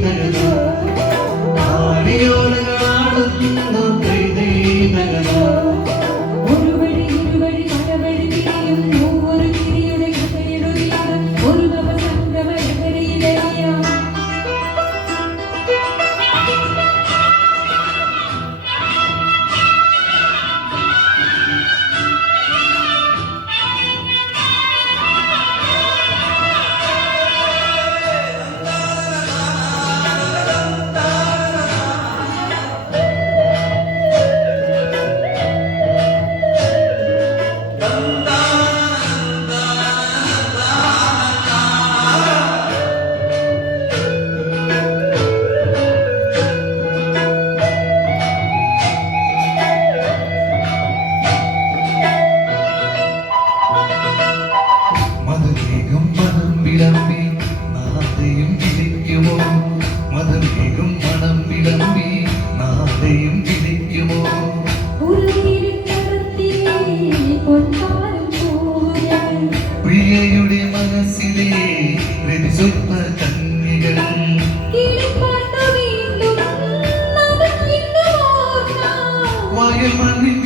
Amen.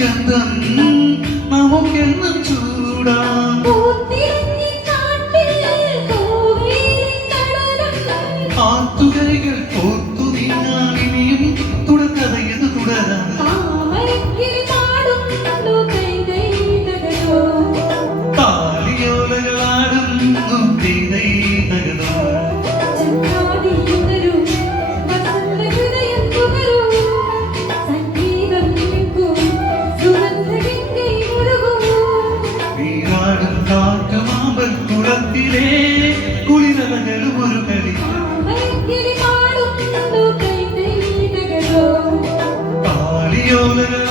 cantando കളിയിലേ കുളിരവനു ഒരു കളി. കാളിയോലകൾ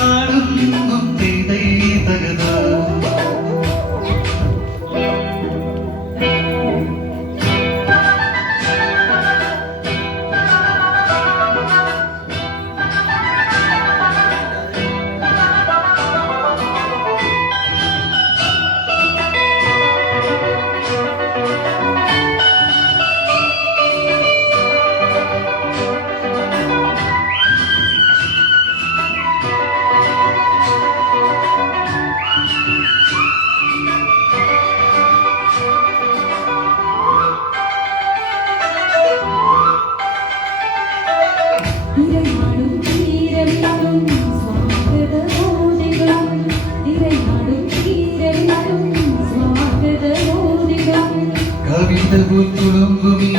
കഥകൾ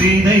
sim